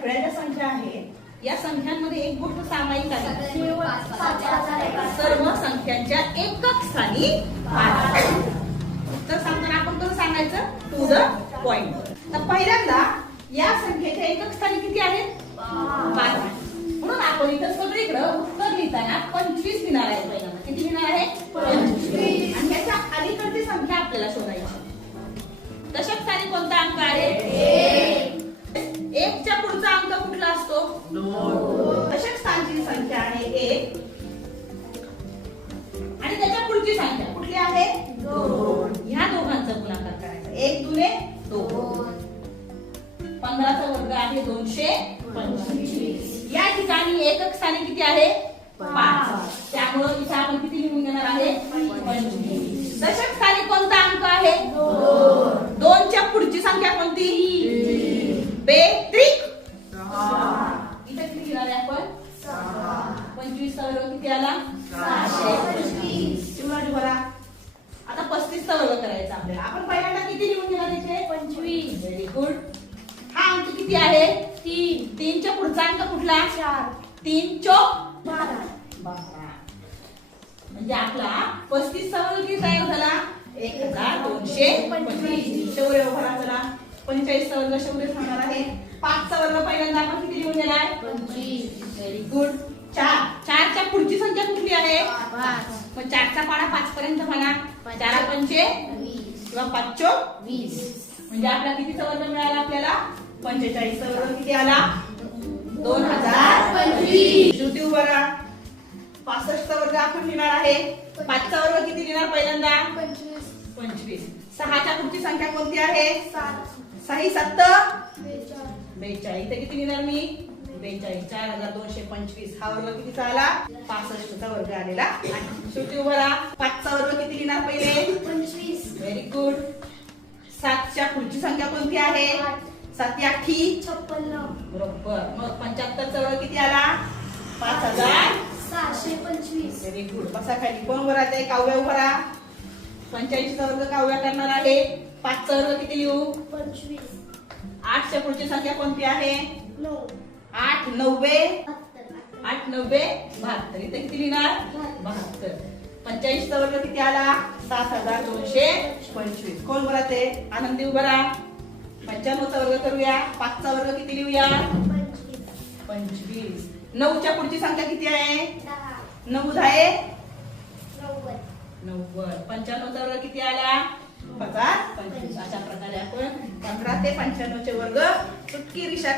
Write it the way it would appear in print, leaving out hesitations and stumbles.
सगळ्या ज्या संख्या आहेत या संख्यांमध्ये एक गोष्ट सामायिक आहे, सर्व संख्यांच्या एकक स्थानी 5. तर सांगताना आपण कसं सांगायचं, टू द पॉइंट. तर पहिल्यांदा या संख्येच्या एकक स्थानी किती आहेत, 5. म्हणून आपण इथं सगळीकडे उत्तर लिहिताना 25 लिहिणार आहे. पहिल्यांदा किती लिहिणार आहे, 25. आणि याच्या अलीकडची संख्या आपल्याला शोधायची. दशक स्थानी कोणता अंक आहे, 1 च्या पुढचा अंक कुठला असतो, 2. दशक स्थानची संख्या आहे 1 आणि त्याच्या पुढची संख्या कुठली आहे, 2. ह्या दोघांचा गुणाकार करायचा. 1 दुने 2. 15 चा वर्ग आहे 225. या ठिकाणी एकक स्थानी किती आहे, 5. त्यामुळे इथे आपण किती लिहून घेणार आहे, 25. दशक स्थानी कोणता अंक आहे, 2 च्या पुढची संख्या कोणती, बेत्रिक 6. इथे किती घेणार आहे आपण, 25 चा वर्ग किती आला, 625. शिवराज बरा. आता 35 चा वर्ग करायचा आपल्याला. आपण पहिल्यांदा किती लिहून घेणार इथे, 25. Very good. हा अंक किती आहे, 3. 3 च्या पुढचा अंक कुठला, 4. 3 चौक 12. म्हणजे आपला 35 चा वर्ग किती तयार झाला, 1225. शौर्य उभा चला. 45 चा वर्ग शौर्य सांगणार आहे. 5 चा वर्ग पहिल्यांदा आपण किती लिहून गेलाय, 25. Very good. 4. 4 च्या पुढची संख्या कुठली आहे, 5. मग 4 चा पाडा 5 पर्यंत म्हणा. 4 पंचे 20 किंवा 5 चौक 20. म्हणजे आपला कितीचा वर्ग मिळाला आपल्याला, 45 चा वर्ग किती आला, 2025. श्रुती उभा राहा. 65 चा वर्ग आपण लिहिणार आहे. 5 चा वर्ग किती लिहिणार पहिल्यांदा, 25. 6 च्या पुढची संख्या कोणती आहे, 6 7 42. इथे किती लिहिणार मी, 42. 4225. हा वर्ग कितीचा आला, 65 चा वर्ग आलेला. शेवटी उभा राहा. 5 चा वर्ग किती लिहिणार पहिले, 25. Very good. 7 च्या पुढची संख्या कोणती आहे, 7 8 56. बरोबर. मग 75 चा वर्ग किती आला, 5625. Very good. बसा खाली. कोण उभं राहते, काव्या उभा राहा. 85 चा वर्ग काव्या करणार आहे. 5 चा वर्ग किती लिहू, 25. 8 च्या पुढची संख्या कोणती आहे, 9. 8 9 8 9 72. इथे किती लिहिणार, 72. 45 चा वर्ग किती आला, 7225. कोण उभं राहते, आनंदी उभा राहा. 95 चा वर्ग करूया. 5 चा वर्ग किती लिहूया, 25. 9 च्या पुढची संख्या किती आहे, 9 10 90. 95 चा वर्ग किती आला, 25. अशा प्रकारे आपण 15 ते 95 चे वर्ग चुटकी रिशा